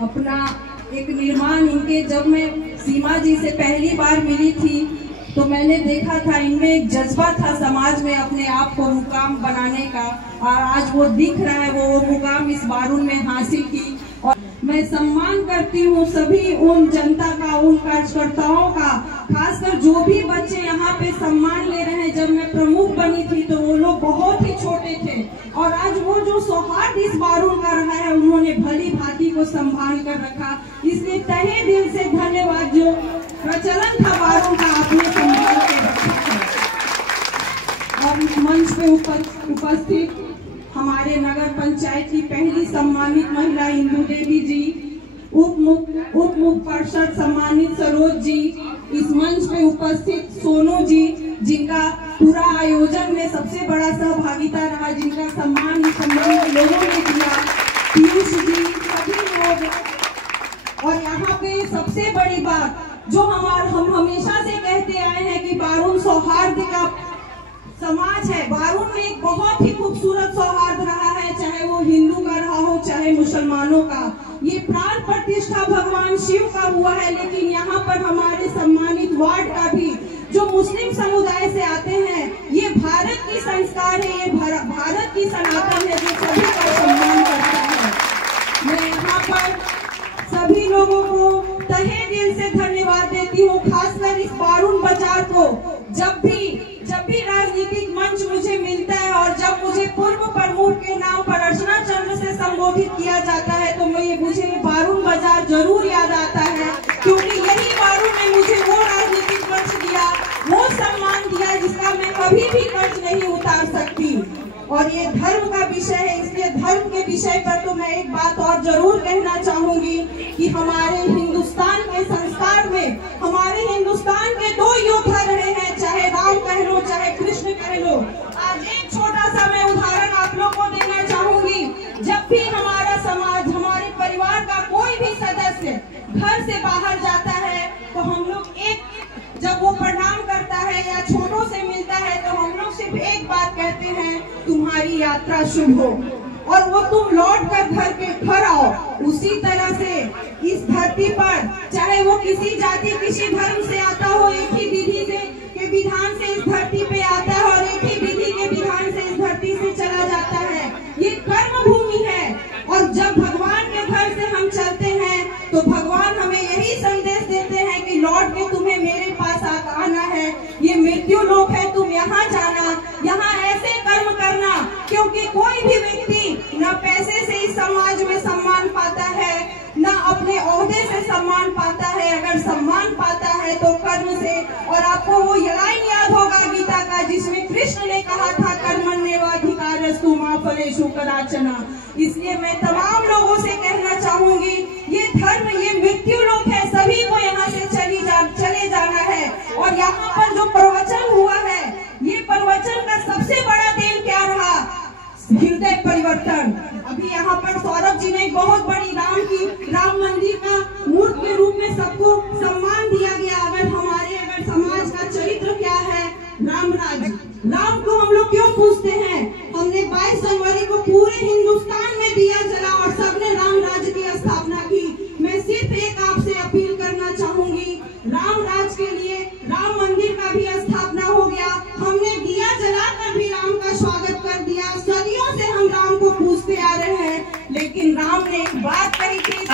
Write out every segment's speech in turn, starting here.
अपना एक निर्माण इनके, जब मैं सीमा जी से पहली बार मिली थी तो मैंने देखा था इनमें एक जज्बा था समाज में अपने आप को मुकाम बनाने का, और आज वो दिख रहा है, वो मुकाम इस बारून में हासिल की। और मैं सम्मान करती हूँ सभी उन जनता का, उन कार्यकर्ताओं का, खासकर जो भी बच्चे यहाँ पे सम्मान ले रहे हैं। जब मैं प्रमुख बनी थी तो वो लोग बहुत ही छोटे थे, और आज वो जो सौहार्द इस बारून का रहा है उन्होंने भली भांति को संभाल कर रखा। इसलिए तहे दिल से धन्यवाद। जो प्रचलन था बारून का आपने संभाल के रखा है। और इस मंच पे उपस्थित हमारे नगर पंचायत की पहली सम्मानित महिला इंदू देवी जी, उप मुख्य पार्षद सम्मानित सरोज जी, इस मंच पे उपस्थित सोनू जी, जिनका पूरा आयोजन में सबसे बड़ा सहभागिता रहा, जिनका सम्मान लोगों ने किया, पीयूष जी, सभी लोग। और यहाँ पे सबसे बड़ी बात जो हम हमेशा से कहते आए हैं कि बारून सौहार्द का समाज है। बारून में एक बहुत ही खूबसूरत सौहार्द रहा है, चाहे वो हिंदू का रहा हो चाहे मुसलमानों का। ये प्राण प्रतिष्ठा भगवान शिव का हुआ है, लेकिन यहाँ पर हमारे सम्मानित वार्ड का भी जो मुस्लिम समुदाय से आते हैं, ये भारत की संस्कार है, ये भारत की सनातन है जो सभी का सम्मान करता है। मैं यहाँ पर सभी लोगों को तहे दिल से धन्यवाद देती हूँ, खासकर इस बारून बाजार को। जब भी राजनीतिक मंच मुझे मिलता है और जब मुझे पूर्व प्रमुख के नाम पर अर्चना चंद्र से संबोधित किया जाता है तो मुझे बारून बाजार जरूर याद आता है, क्योंकि यही बारून ने मुझे वो राजनीतिक मंच दिया, वो सम्मान दिया जिसका मैं कभी भी कर्ज नहीं उतार सकती। और ये धर्म का विषय है, इसलिए धर्म के विषय पर तो मैं एक बात और जरूर कहना चाहूंगी कि हमारे हिंदुस्तान के संस्कार में हमारे हिंदुस्तान के दो योद्धा रहे हैं, चाहे राम कह लो चाहे कृष्ण कह लो। आज एक छोटा सा मैं उदाहरण आप लोग को देना चाहूंगी। जब भी हमारा समाज, हमारे परिवार का कोई भी सदस्य घर से बाहर जाता है तो हम लोग जब वो प्रणाम करता है या छोटों से मिलता है तो हम लोग सिर्फ एक बात कहते हैं, तुम्हारी यात्रा शुभ हो, और वो तुम लौट कर घर आओ। उसी तरह से इस धरती पर चाहे वो किसी जाति किसी धर्म से आता हो, एक ही विधि से के विधान से इस धरती पे आता है और एक ही विधि के विधान से इस धरती से चला जाता है। ये कर्म भूमि है, और जब भगवान के घर से हम चलते हैं तो भगवान हमें यही संदेश देते हैं कि लौट के तुम्हें मेरे पास आना है। ये मृत्यु लोक है, तुम यहाँ जाना, यहाँ ऐसे कर्म करना, क्योंकि कोई भी व्यक्ति न पैसे से इस समाज में सम्मान पाता है, न अपने ओहदे से सम्मान पाता है। अगर सम्मान पाता है तो कर्म से। और आपको वो लाइन याद होगा गीता का, जिसमें कृष्ण ने कहा था कर्मण्येवाधिकारस्तु मा फलेषु कदाचन। इसलिए मैं तमाम लोगों से कहना चाहूंगी, ये धर्म, ये मृत्यु लोक है, सभी को यहाँ से चले जाना है। और यहाँ पर जो प्रवचन हुआ है, ये प्रवचन का सबसे बड़ा देन क्या रहा? हृदय परिवर्तन। अभी यहाँ पर सौरभ जी ने बहुत बड़ी राम मंदिर का मूर्त के रूप में सबको सम्मान दिया गया। अगर समाज का चरित्र क्या है? राम को हम लोग क्यों पूछते हैं? हमने 22 जनवरी को पूरे हिंदुस्तान में दिया जला और सबने राम राज्य की स्थापना की। मैं सिर्फ एक आपसे अपील करना चाहूंगी, राम राज के लिए राम मंदिर का भी स्थापना हो गया, हमने दिया जलाकर भी राम का स्वागत कर दिया। सदियों से हम राम को पूछते आ रहे हैं, लेकिन राम ने एक बात कही थी,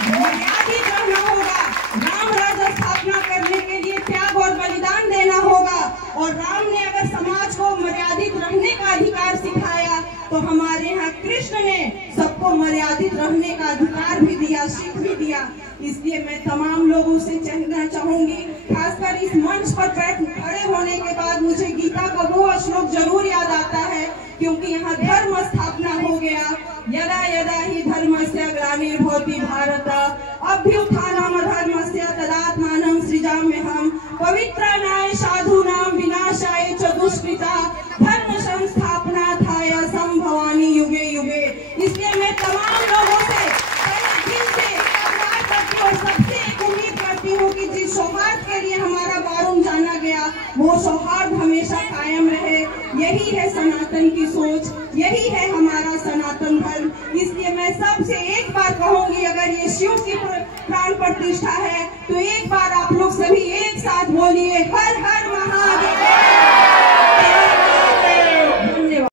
मर्यादित रहना होगा। राम राज्य स्थापना करने के लिए त्याग और बलिदान देना होगा। और राम ने अगर समाज को मर्यादित रहने का अधिकार सिखाया तो हमारे यहाँ कृष्ण ने सबको मर्यादित रहने का अधिकार भी दिया, सीख भी दिया। इसलिए मैं तमाम लोगों से कहना चाहूंगी, खासकर इस मंच पर खड़े होने के बाद मुझे गीता का वो श्लोक जरूर याद आता है, क्योंकि यहाँ धर्म स्थापना हो गया। यदा यदा ही धर्मस्य ग्लानिर्भवति भारत अभ्युत्थानम् अधर्मस्य तदात्मानं सृजाम्यहम् पवित्राणाय साधूनां विनाशाय च दुष्कृता धर्म संस्थापनार्थाय संभवामि युगे युगे। इसलिए मैं तमाम लोगों से दिल से आभार करती हूँ और सबसे एक उम्मीद करती हूँ कि जिस सौहार्द के लिए हमारा बारून जाना गया, वो सौहार्द हमेशा कायम रहे। यही है सनातन की सोच, यही है हमारा सनातन धर्म। इसलिए मैं सबसे एक बात कहूंगी, अगर ये शिव की प्राण प्रतिष्ठा है तो एक बार आप लोग सभी एक साथ बोलिए, हर